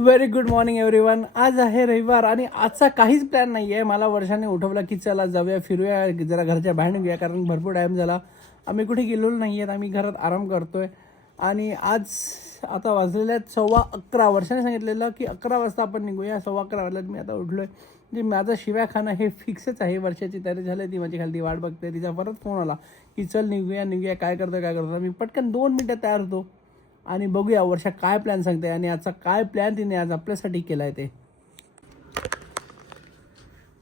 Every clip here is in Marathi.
Very good morning everyone. आज आहे रविवार आणि आजचा काहीच प्लॅन नाही आहे. मला वर्षाने उठवला की चला जाऊया फिरूया, जरा घरच्या बाहेर निघूया, कारण भरपूर टाईम झाला आम्ही कुठे गेलेलो नाही आहेत. आम्ही घरात आराम करतोय आणि आज आता वाजलेले आहेत 11:15. वर्षाने सांगितलेलं की 11 वाजता आपण निघूया. 11:15 वाजल्यात मी आता उठलो आहे. म्हणजे माझं शिव्या खाणं हे फिक्सच आहे. वर्षाची तयारी झाली, ती माझी खाली वाट बघते. तिचा परत फोन आला की चल निघूया, काय करतो. मी पटकन 2 मिनटं तयार होतो आणि बघूया वर्षा काय प्लॅन सांगते आणि आजचा काय प्लॅन तिने आज आपल्यासाठी केला आहे. ते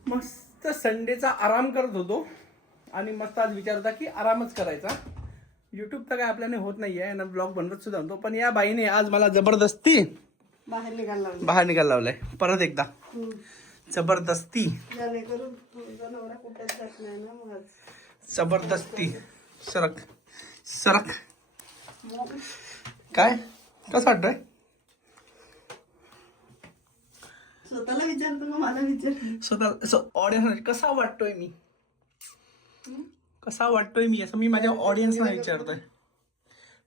मस्त संडेचा आराम करत होतो आणि मस्त आज विचार होता की आरामच करायचा. यूट्यूब तर काय आपल्याने होत नाही आहे ना, ब्लॉग बनवत सुद्धा होतो, पण या बाईने आज मला जबरदस्ती बाहेर निघायला लावलंय. परत एकदा जबरदस्ती जबरदस्ती. सरक काय कसं वाटतंय? स्वतःला विचारतो का मला विचार? स्वतः ऑडियन्स कसा वाटतोय मी असं मी माझ्या ऑडियन्सना विचारतोय.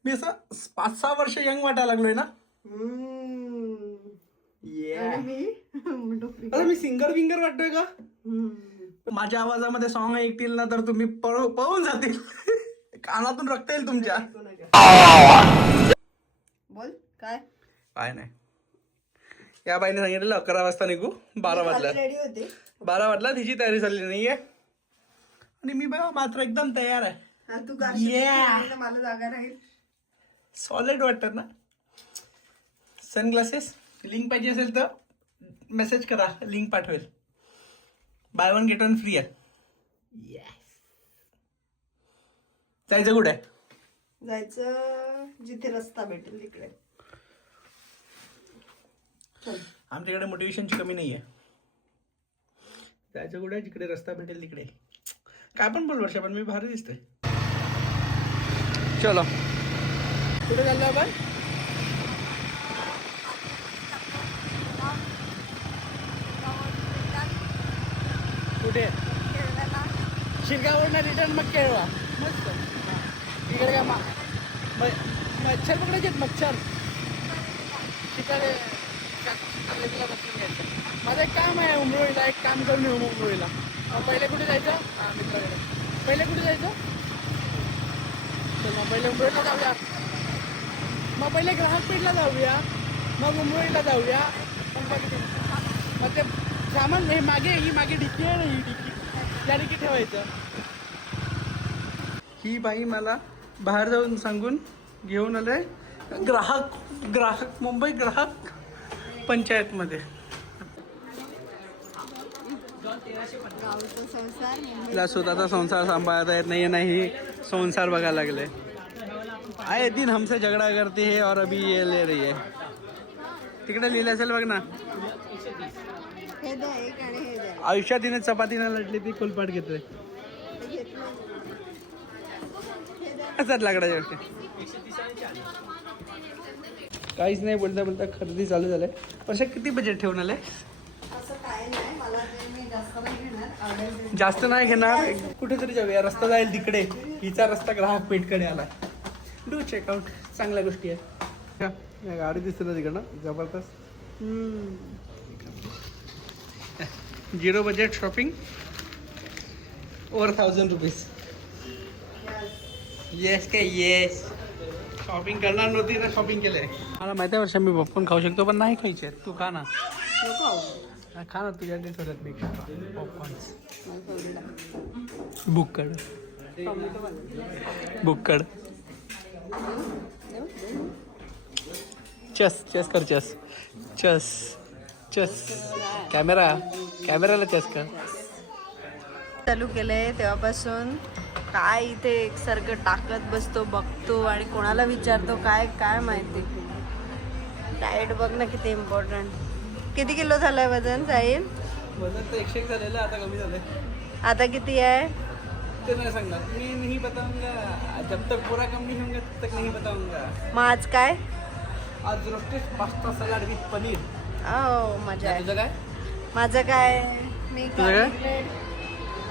मी असं 5-6 वर्ष यंग वाटायला लागलोय ना. मी सिंगर विंगर वाटतोय का? माझ्या आवाजामध्ये सॉंग ऐकतील ना तर तुम्ही पळून जातील. कानातून रक्त येईल तुमच्या. बोल काय नाही. या बाईने सांगितलेलं 11 वाजता निघू. 12 वाजला. रेडी होते 12 वाजला. तिची तयारी झाली नाहीये आणि मी मात्र एकदम तयार आहे. तू मला जागा राहील. सॉलिड वाटतात ना सनग्लासेस. लिंक पाहिजे असेल तर मेसेज करा, लिंक पाठवेल. बाय 1 गेट 1 फ्री आहे. जायचं कुठे? जायचं जिथे रस्ता भेटेल तिकडे. आमच्याकडे मोटिवेशनची कमी नाहीये. जायचं कुठे? जिकडे रस्ता भेटेल तिकडे. काय पण बोल वर्षा, पण मी भारी दिसतोय. चलो कुठे चाललो आपण? कुठे? शिरगाववरनं रिटर्न मग केळवा. मस्त. इकडे काय मच्छर पकडायचे आहेत. मच्छर शिकारे बसून घ्यायचं. माझं एक काम आहे उमरोळीला. एक काम करून येऊ उमरोळीला. पहिले कुठे जायचं? मित्राकडे. पहिले कुठे जायचं? चल मग पहिले उमरोळीला जाऊया. मग पहिले ग्राहक पेठला जाऊया, मग उमरोळीला जाऊया. मग ते सामान हे मागे डिक्की आहे ना, ही डिक्की त्या डिक्की ठेवायचं. ही बाई मला बाहेर जाऊन सांगून घेऊन आलंय ग्राहक मुंबई ग्राहक पंचायतमध्ये. तिला स्वतःचा संसार सांभाळता येत नाही संसार बघायला लागले. आए दिन हमसे झगड़ा करती है और अभी ये ले रही है. तिकडे लिहिलं असेल बघ ना. आयुष्यात तिने चपातीने लटली ती कुलपाट घेतोय. असतात लाकडाच्या गोष्टी. काहीच नाही बोलता खरेदी चालू झालंय. वर्षा किती बजेट ठेवून आले? जास्त नाही घेणार. कुठेतरी जाऊया. रस्ता जाईल तिकडे. हिचा रस्ता ग्राहक पेठकडे आला. Do check out. चांगल्या गोष्टी आहेत. गाडी दिसते ना तिकडनं जबरदस्त. 0 budget shopping over 1000 rupees. Yes काय येस. शॉपिंग करणार नव्हती ना शॉपिंग केलंय. मला माहिती आहे वर्षा मी पॉपकॉर्न खाऊ शकतो, पण नाही खायचे. तू खा ना. खा ना तुझ्या थोड्यात मी पॉपकॉर्न्स. बुक कर. चस कर. चस कॅमेराला चस कर. चालू केलंय तेव्हापासून काय इथे एकसारखं टाकत बसतो, बघतो आणि कोणाला विचारतो काय माहिती. डाएट बघ ना किती इम्पॉर्टंट. किती किलो झालंय वजन साहिल? वजन तर 101 झालेलं, आता कमी झालंय. आता किती आहे ते नाही सांगणार. मी नाही बताऊंगा जब तक पूरा कम नहीं होंगे तब तक नहीं बताऊंगा. मग आज काय? आज roasted pasta salad with paneer. मजा आहे. तुझं काय? माझं काय? मी काय?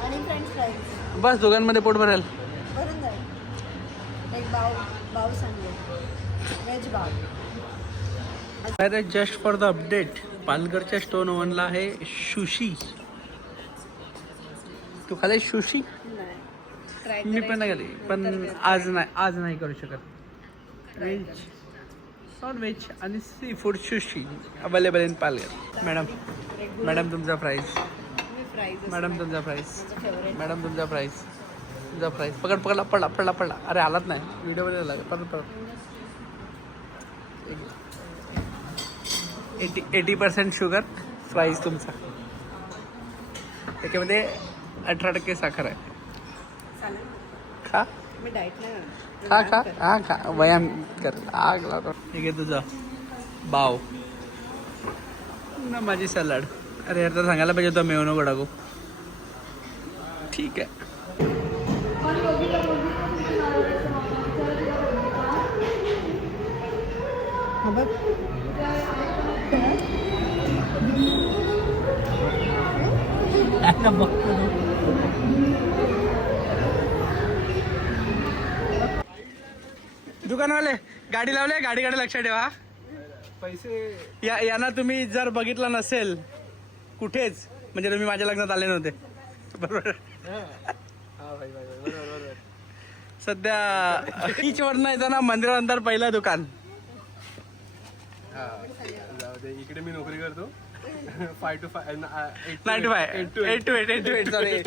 आणि फ्रेंच फ्राईज. बस दोघांमध्ये पोट भरेल. भरून जाईल. एक बाव सांगले व्हेज बाव. अरे जस्ट फॉर द अपडेट, पालघरच्या स्टोन ओव्हनला आहे सुशी. तू खाल्ले सुशी? मी पण नाही खाल्ली, पण आज नाही करू शकत. व्हेज, नॉन व्हेज आणि seafood sushi available in Palghar. Madam तुमचा प्राईस. मॅडम तुमचा प्राईस. मॅडम तुमचा प्राईस. तुमचा प्राईस. पकडला. अरे आलात नाही व्हिडिओमध्ये लागला. परत 80% शुगर प्राईस तुमचा. त्याच्यामध्ये 18% साखर आहे. खा मी डाएट नाही खा व्यायाम कर. आग लावतो. ठीक आहे तुझा बाव ना माझी सलाड. अरे यार तर सांगायला पाहिजे होतं मेवनो गडागो. ठीक आहे. दुकानवाले गाडी लावले. गाडी लक्षात ठेवा. पैसे यांना तुम्ही जर बघितलं नसेल कुठेच, म्हणजे तुम्ही माझ्या लग्नात आले नव्हते. बरोबर. सध्या हीच वरनं येताना मंदिरानंतर पहिलं दुकान. इकडे मी नोकरी करतो. 5 to 5 9 to 5 8 to 8 सॉरी.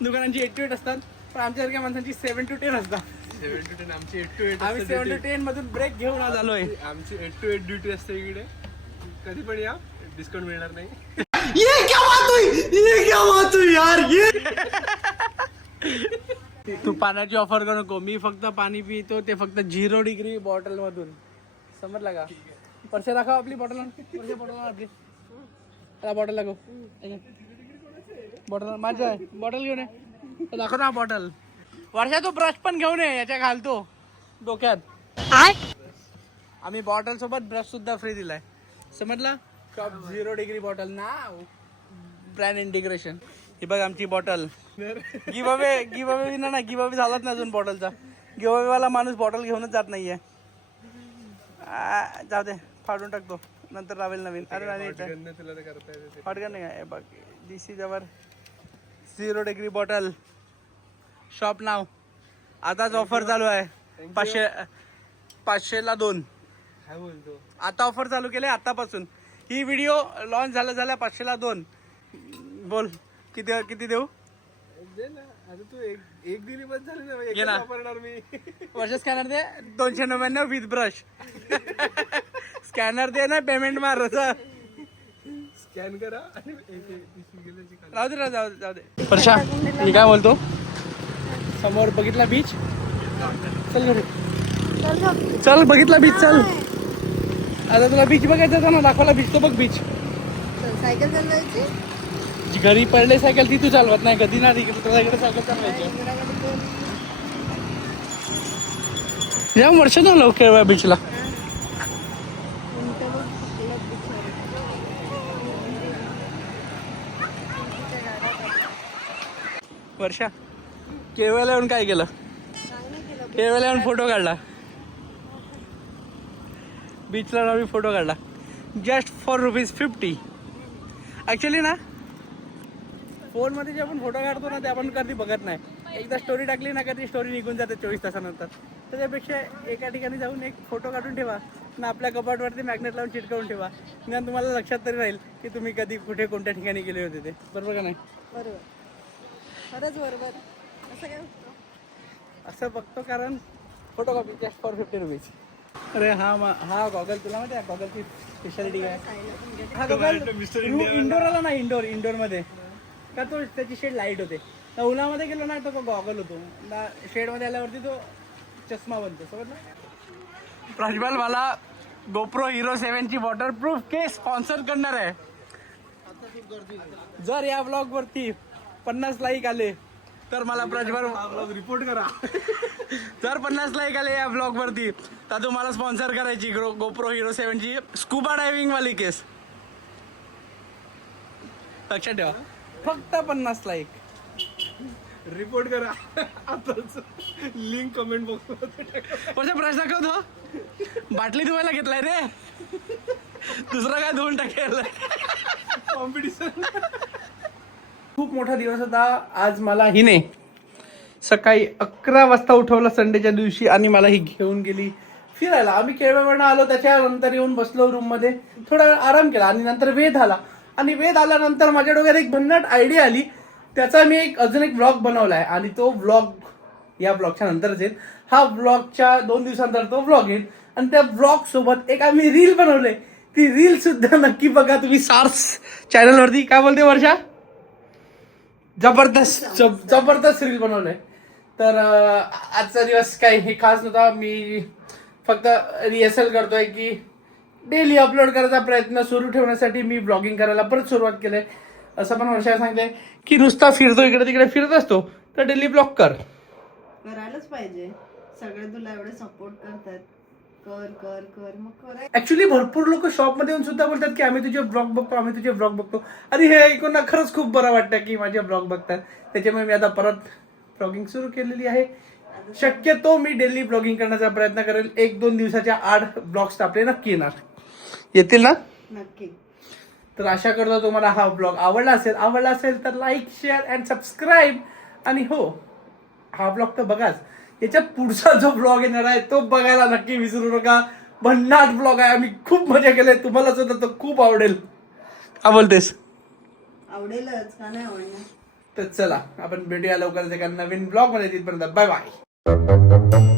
दुकानांची 8 to 8 असतात, पण आमच्यासारख्या माणसांची 7 to 10 असतात. 7 to 10 आमची 8 to 8 आम्ही 7 to 10 मधून ब्रेक घेऊन आज आलोय. आमची 8 to 8 ड्युटी असते इकडे. कधी पण या, डिस्काउंट मिळणार नाही. तू पाण्याची ऑफर करू नको. मी फक्त पाणी पितो ते फक्त 0 डिग्री बॉटल मधून. समजला का? परसे दाखव आपली बॉटल. आपली बॉटल लागो. बॉटल माझ्या आहे. बॉटल घेऊन ये. दाखव ना बॉटल. वर्षा तू ब्रश पण घेऊन ये. याच्या घालतो डोक्यात. आम्ही बॉटल सोबत ब्रश सुद्धा फ्री दिलाय. समजला? 0 डिग्री बॉटल ना. Brand integration. ही बघ आमची बॉटल. गिव अवे ना झालाच नाही अजून बॉटलचा. गिव अवे वाला माणूस बॉटल घेऊनच जात नाहीये. जाऊ दे, फाडून टाकतो, नंतर लावेल नवीन. अरे फटकन नाही आहे. बघ this is our 0 degree bottle. Shop नाव. आताच ऑफर चालू आहे. 500ला 2. काय बोलतो? आता ऑफर चालू केले आतापासून. ही व्हिडिओ लॉन्च झाल्या 500ला 2. बोल किती देऊ? दे ना. आता तू एक दिली बस झाली ना. घे ना. वापरणार मी. वर्ष स्कॅनर दे. 299 विथ ब्रश. स्कॅनर दे ना, पेमेंट मार. स्कॅन करा आणि जाऊ दे. वर्षा मी काय बोलतो, समोर बघितला बीच. चल घरी. चल बघितला बीच. चल आता तुला बीच बघायचं होता ना, दाखवला बीच. तो बघ बीच. सायकल चालवायची. घरी पडले सायकल ती तू चालवत नाही कधी ना. इकडे सायकल चालवायची. या वर्ष झालं खेळवा बीचला. वर्षा केवळला येऊन काय केलं? केवळला येऊन फोटो काढला. बीचला आम्ही फोटो काढला. Just for ₹50. ॲक्च्युली ना, फोनमध्ये जे आपण फोटो काढतो ना, ते आपण कधी बघत नाही. एकदा स्टोरी टाकली ना, कधी स्टोरी निघून जाते 24 तासानंतर. त्याच्यापेक्षा एका ठिकाणी जाऊन एक फोटो काढून ठेवा ना, आपल्या कपाटवरती मॅग्नेट लावून चिटकवून ठेवा. निदान तुम्हाला लक्षात तरी राहील की तुम्ही कधी कुठे कोणत्या ठिकाणी गेले होते ते. बरोबर का नाही? बरोबर, खरंच बरोबर. असं काय असं बघतो कारण फोटोकॉपी जस्ट फॉर ₹50. अरे हा गॉगल तुला माहिती आहे? गॉगलची स्पेशालिटी काय? हा गॉगल इंडोर आला ना, इंडोर मध्ये का तो त्याची शेड लाईट होते. तर उन्हामध्ये गेलो ना, तो गॉगल होतो ना. शेडमध्ये आल्यावरती तो चष्मा बनतो. समजलं? प्रज्वल मला GoPro Hero 7 ची वॉटरप्रूफ केस स्पॉन्सर करणार आहे. जर या ब्लॉग वरती 50 लाईक आले तर मला प्रज्वल रिपोर्ट करा. जर 50 लाईक आले या ब्लॉग वरती तर तुम्हाला स्पॉन्सर करायची GoPro Hero 7 ची स्कूबा डायव्हिंग वाली केस. लक्षात ठेवा, फक्त 50 लाईक. रिपोर्ट करा आताच लिंक कमेंट बॉक्स मध्ये टाका. वर्षा प्रश्न दाखवतो. बाटली धुवायला घेतलाय रे, दुसरा काय धुवून टाकेल. कॉम्पिटिशन. खूप मोठा दिवस होता आज. मला हिने सकाळी 11 वाजता उठवलं संडेच्या दिवशी आणि मला ही घेऊन गेली फिरायला. आम्ही केळव्यावरनं आलो, त्याच्यानंतर येऊन बसलो रूम मध्ये, थोडा वेळ आराम केला आणि नंतर वेध आला. आणि वेध आल्यानंतर माझ्या डोक्यात एक भन्नाट आयडिया आली. त्याचा मी अजून एक ब्लॉग बनवलाय आणि तो ब्लॉग या ब्लॉगच्या नंतरच येईल. हा ब्लॉगच्या 2 दिवसानंतर तो ब्लॉग येईल आणि त्या ब्लॉग सोबत एक आम्ही रील बनवले. ती रील सुद्धा नक्की बघा तुम्ही सार्स चॅनल वरती. काय बोलते वर्षा? जबरदस्त रील बनवलंय. तर आजचा दिवस काही हे खास नव्हता. मी फक्त रिहर्सल करतोय की डेली अपलोड करायचा प्रयत्न सुरू ठेवण्यासाठी मी ब्लॉगिंग करायला परत सुरुवात केलंय. असं पण वर्षाला सांगितलंय की नुसता फिरतो इकडे तिकडे फिरत असतो तर डेली ब्लॉग कर. करायलाच पाहिजे. सगळे तुला एवढे सपोर्ट करतात. कर कर कर मग कर. ऍक्च्युली भरपूर लोक शॉपमध्ये येऊन सुद्धा बोलतात की आम्ही तुझे ब्लॉग बघतो, आम्ही तुझे ब्लॉग बघतो. आणि हे ऐकून ना खरंच खूप बरं वाटतं की माझे ब्लॉग बघतात. त्याच्यामुळे मी आता परत ब्लॉगिंग सुरू केलेली आहे. शक्यतो मी डेली ब्लॉगिंग करण्याचा प्रयत्न करेल. 1-2 दिवसाच्या आड ब्लॉग्स आपले नक्की येतील ना. नक्की. तर आशा करतो तुम्हाला हा ब्लॉग आवडला असेल तर लाईक, शेअर अँड सबस्क्राईब. आणि हो, हा ब्लॉग तर बघाच, याच्या पुढचा जो ब्लॉग येणार आहे तो बघायला नक्की विसरू नका. भन्नाट ब्लॉग आहे. आम्ही खूप मजा केली. तुम्हाला सुद्धा तो खूप आवडेल. काय बोलतेस? आवडेलच, का नाही आवडणार. तर चला आपण भेटूया लवकरच एका नवीन ब्लॉग मध्ये. तिथपर्यंत बाय बाय.